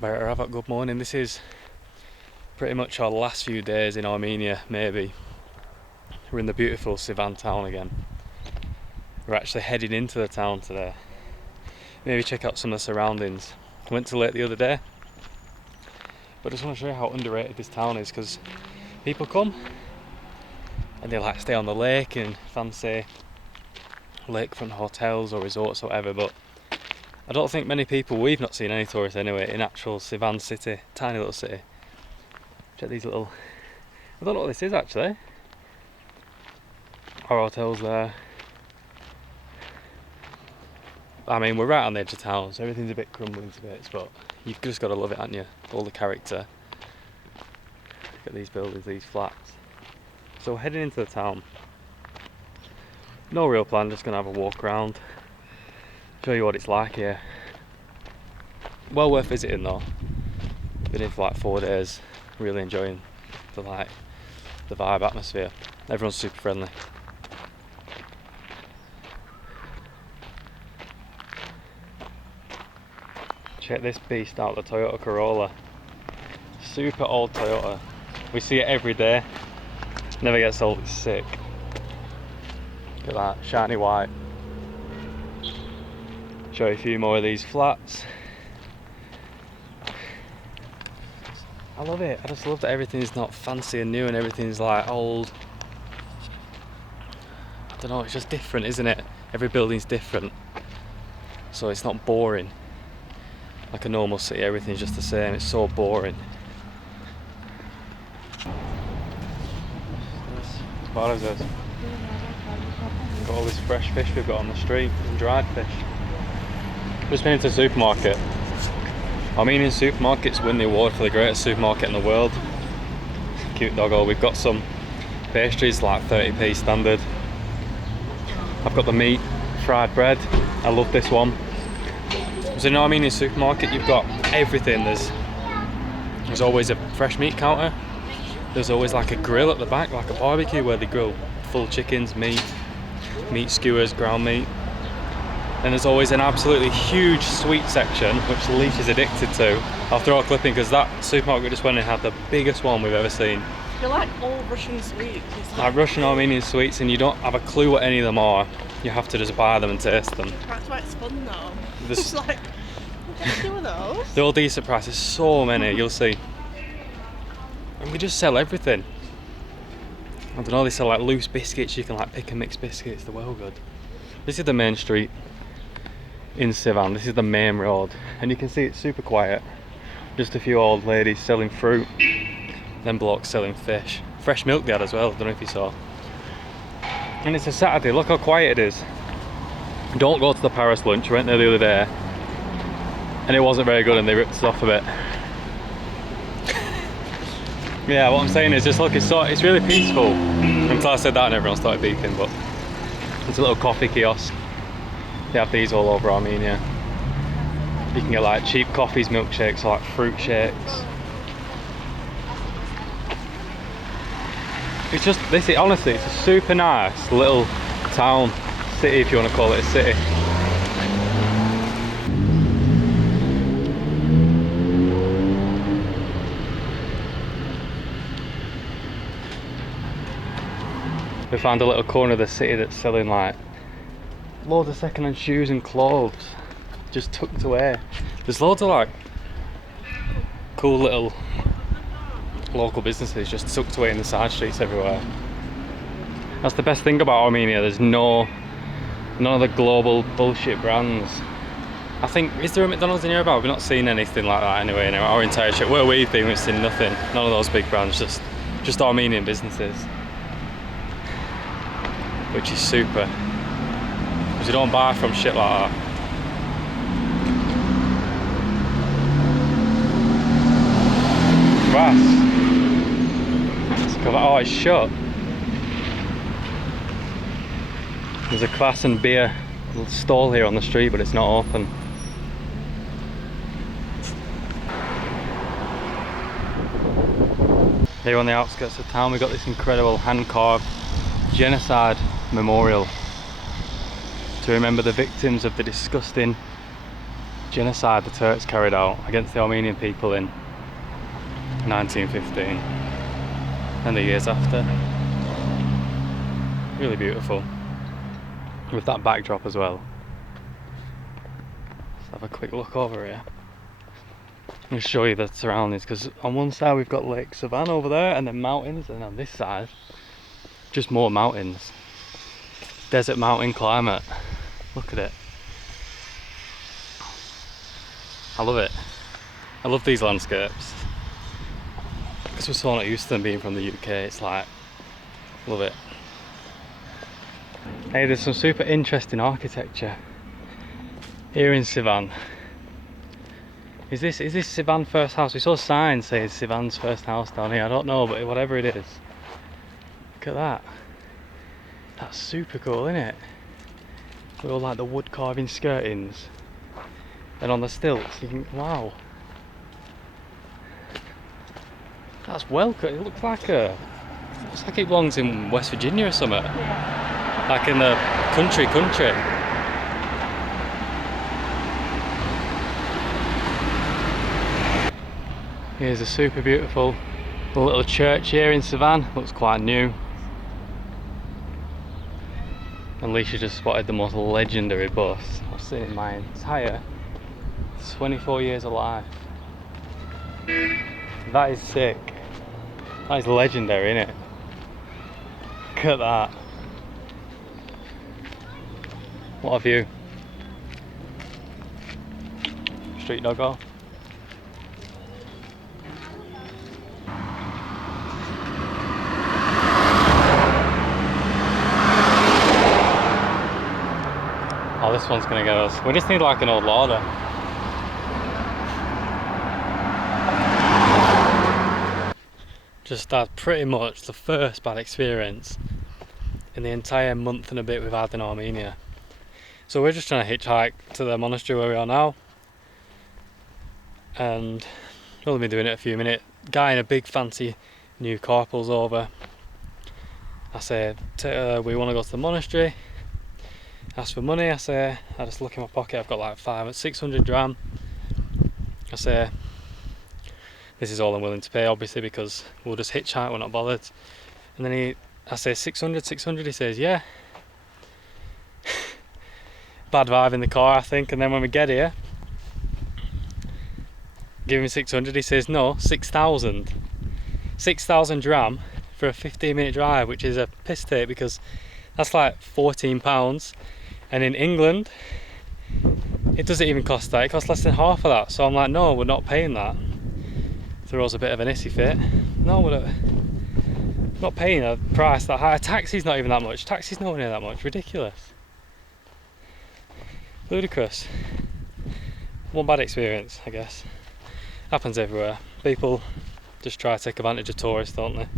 Hayravank, good morning. This is pretty much our last few days in Armenia, maybe. We're in the beautiful Sevan town again. We're actually heading into the town today. Maybe check out some of the surroundings. Went to Lake the other day, but I just want to show you how underrated this town is, because people come and they like stay on the lake and fancy lakefront hotels or resorts or whatever, but I don't think many people, we've not seen any tourists anyway, in actual Sevan city, tiny little city. Check these little, I don't know what this is actually. Our hotel's there. I mean, we're right on the edge of town, so everything's a bit crumbling to bits, but you've just got to love it, haven't you? All the character. Look at these buildings, these flats. So we're heading into the town. No real plan, just gonna have a walk around. Show you what it's like here. Well worth visiting though. Been in for like 4 days, really enjoying the vibe, atmosphere. Everyone's super friendly. Check this beast out, the Toyota Corolla. Super old Toyota. We see it every day. Never gets old, it's sick. Look at that, shiny white. Show you a few more of these flats. I love it. I just love that everything's not fancy and new and everything's like old. I don't know, it's just different, isn't it? Every building's different, so it's not boring. Like a normal city, everything's just the same. It's so boring. As far as this, got all this fresh fish we've got on the street and dried fish. Just been into the supermarket. Armenian supermarkets win the award for the greatest supermarket in the world. Cute doggo. We've got some pastries like 30p standard. I've got the meat, fried bread. I love this one. So in an Armenian supermarket you've got everything. There's always a fresh meat counter. There's always like a grill at the back, like a barbecue where they grill full chickens, meat skewers, ground meat. And there's always an absolutely huge sweet section, which Leach is addicted to. I'll throw a clip in because that supermarket just went and had the biggest one we've ever seen. They're like all Russian sweets. Like Russian Armenian sweets, and you don't have a clue what any of them are. You have to just buy them and taste them. That's why it's fun though. It's like, what do with those? They're all decent prices, so many, you'll see. And we just sell everything. I don't know, they sell like loose biscuits, you can like pick and mix biscuits, they're well good. This is the main street in Sevan. This is the main road, and you can see it's super quiet. Just a few old ladies selling fruit, then blokes selling fish. Fresh milk they had as well, I don't know if you saw. And it's a Saturday, look how quiet it is. Don't go to the Paris lunch, I went there the other day and it wasn't very good and they ripped us off a bit. Yeah, what I'm saying is just look, it's really peaceful. Until I said that and everyone started beeping, but it's a little coffee kiosk. They have these all over Armenia. You can get like cheap coffees, milkshakes, or like fruit shakes. It's just, honestly, it's a super nice little town, city if you want to call it a city. We found a little corner of the city that's selling like loads of second-hand shoes and clothes, just tucked away. There's loads of like cool little local businesses just tucked away in the side streets everywhere. That's the best thing about Armenia. There's none of the global bullshit brands. I think, is there a McDonald's in here about? We've not seen anything like that anyway in our entire trip. Where we've been, we've seen nothing. None of those big brands, just Armenian businesses. Which is super. Because you don't buy from shit like that. Grass. Oh, it's shut. There's a Kvass and beer stall here on the street, but it's not open. Here on the outskirts of town, we've got this incredible hand-carved Genocide Memorial to remember the victims of the disgusting genocide the Turks carried out against the Armenian people in 1915 and the years after. Really beautiful, with that backdrop as well. Let's have a quick look over here and show you the surroundings, because on one side we've got Lake Sevan over there and then mountains, and on this side just more mountains. Desert mountain climate. Look at it. I love it. I love these landscapes because we're so not used to them being from the UK. It's like, love it. Hey, there's some super interesting architecture here in Sevan. Is this Sevan first house? We saw a sign saying Sevan's first house down here. I don't know, but whatever it is. Look at that. That's super cool, isn't it? With all like the wood carving skirtings. And on the stilts, you can, wow. That's well cut. It looks like it belongs in West Virginia or something. Yeah. Like in the country. Here's a super beautiful little church here in Sevan. Looks quite new. And Alicia just spotted the most legendary bus I've seen in my entire 24 years of life. That is sick. That is legendary, isn't it? Look at that. What a view. Street doggo. Oh, this one's gonna get us. We just need like an old Lada. Just had pretty much the first bad experience in the entire month and a bit we've had in Armenia. So we're just trying to hitchhike to the monastery where we are now, and we've only been doing it a few minutes. Guy in a big fancy new car pulls over. I say, we want to go to the monastery. Ask for money. I say, I just look in my pocket, I've got like 600 dram. I say, this is all I'm willing to pay, obviously, because we'll just hitchhike, we're not bothered. And then I say 600, he says, yeah. Bad vibe in the car, I think. And then when we get here, give him 600, he says, no, 6,000. 6,000 dram for a 15-minute drive, which is a piss take, because that's like £14. And in England, it doesn't even cost that, it costs less than half of that. So I'm like, no, we're not paying that. Throws a bit of an hissy fit. No, we're not paying a price that high. A taxi's not even that much. Taxi's nowhere near that much. Ridiculous. Ludicrous. One bad experience, I guess. Happens everywhere. People just try to take advantage of tourists, don't they?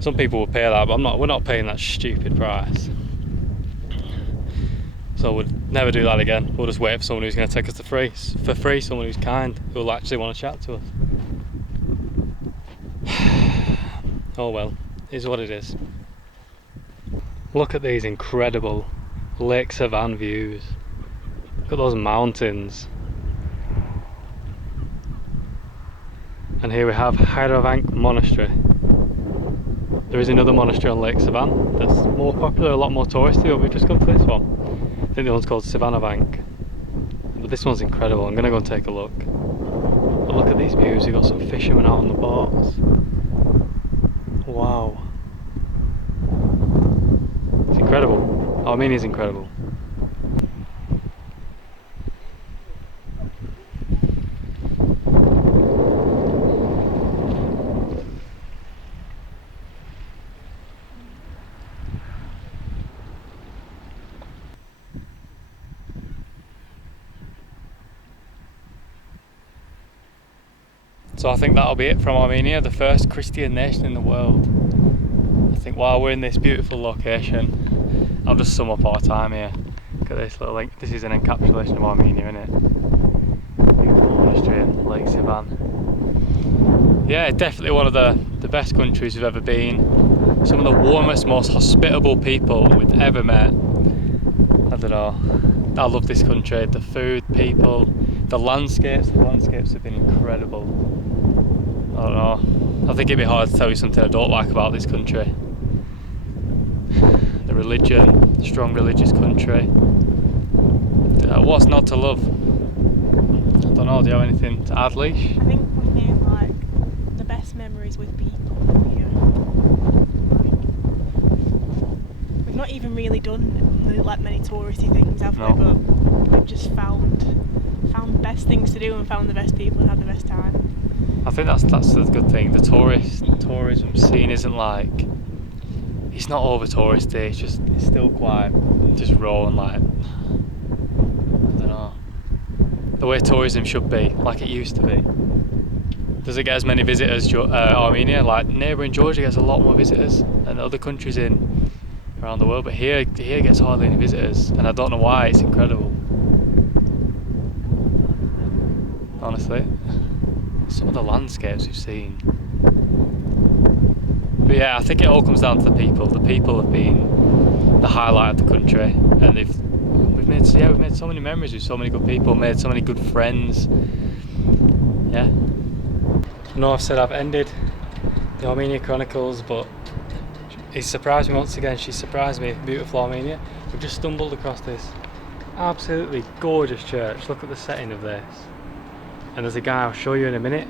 Some people will pay that, but we're not paying that stupid price. So we'll never do that again. We'll just wait for someone who's going to take us for free, someone who's kind, who will actually want to chat to us. Oh well, it is what it is. Look at these incredible Lake Sevan views. Look at those mountains. And here we have Hayravank Monastery. There is another monastery on Lake Sevan that's more popular, a lot more touristy, but we've just come to this one. I think the one's called Sevanavank. But this one's incredible. I'm going to go and take a look. But look at these views. You've got some fishermen out on the boats. Wow. It's incredible. Armenia's incredible. So I think that'll be it from Armenia, the first Christian nation in the world. I think while we're in this beautiful location, I'll just sum up our time here. Look at this little link. This is an encapsulation of Armenia, isn't it? Beautiful monastery in Lake Sevan. Yeah, definitely one of the best countries we've ever been. Some of the warmest, most hospitable people we've ever met. I don't know. I love this country. The food, people, the landscapes. The landscapes have been incredible. I don't know. I think it'd be hard to tell you something I don't like about this country. The religion, strong religious country. What's not to love? I don't know. Do you have anything to add, Leash? I think we've made like the best memories with people here. Like, we've not even really done like many touristy things, have we? But we've just found the best things to do and found the best people and had the best time. I think that's the good thing. The tourism scene isn't like, it's not over touristy. It's still quite just raw and like, I don't know, the way tourism should be, like it used to be. Does it get as many visitors as Armenia? Like neighbouring Georgia gets a lot more visitors, and other countries around the world, but here gets hardly any visitors, and I don't know why. It's incredible, honestly. Some of the landscapes we've seen. But yeah, I think it all comes down to the people. The people have been the highlight of the country, and we've made so many memories with so many good people, made so many good friends. Yeah. I know I've said I've ended the Armenia Chronicles, but he surprised me once again. She surprised me. Beautiful Armenia. We've just stumbled across this absolutely gorgeous church. Look at the setting of this. And there's a guy I'll show you in a minute.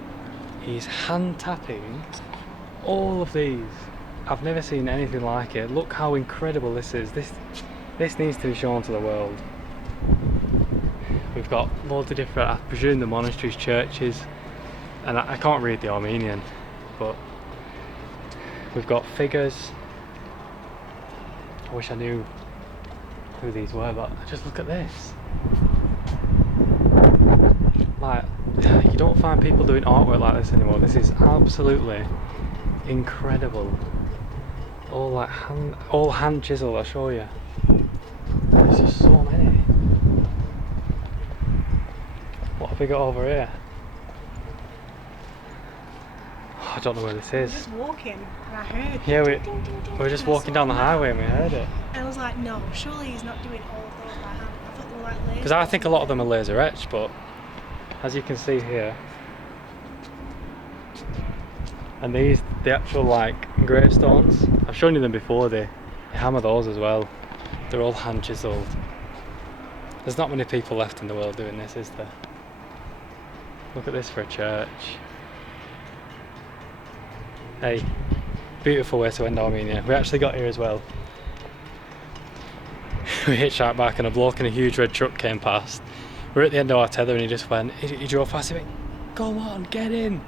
He's hand tapping all of these. I've never seen anything like it. Look how incredible this is. This needs to be shown to the world. We've got loads of different, I presume the monasteries, churches, and I can't read the Armenian, but we've got figures. I wish I knew who these were, but just look at this. Like, you don't find people doing artwork like this anymore. This is absolutely incredible. All like hand chisel, I'll show you. There's just so many. What have we got over here? I don't know where this is. We were just walking and I heard. Yeah, we ding, were just walking down the highway and we heard it. And I was like, no, surely he's not doing all of those by hand. I thought they were like laser. Because I think a lot of them are laser etched, but as you can see here, and these, the actual like gravestones, I've shown you them before, they hammer those as well. They're all hand chiseled. There's not many people left in the world doing this, is there? Look at this for a church. Hey, beautiful way to end Armenia. We actually got here as well. We hitchhiked back and a bloke in a huge red truck came past. We're at the end of our tether and he just went, he drove past, he went, come on, get in.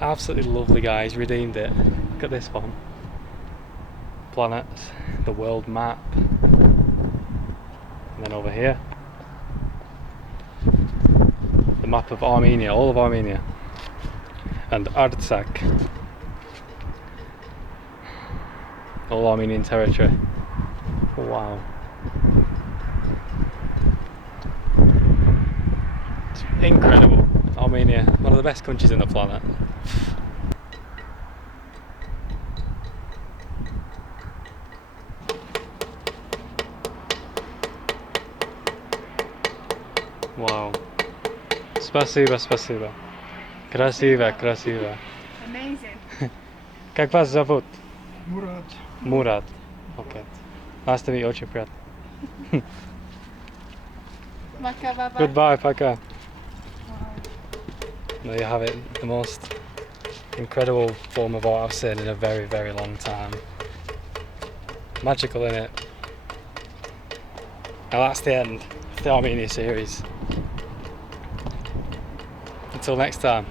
Absolutely lovely guy, he's redeemed it. Look at this one. Planets, the world map. And then over here, the map of Armenia, all of Armenia. And Artsakh. All Armenian territory. Wow. It's incredible. Armenia, one of the best countries in the planet. Wow. Спасибо, спасибо. Красиво, красиво. Amazing. Как вас зовут? Murat. Murat. Okay. Nice to meet you, очень приятно. Goodbye, пока. There you have it, the most incredible form of art I've seen in a very, very long time. Magical, innit? Now that's the end of the Armenia series. Until next time.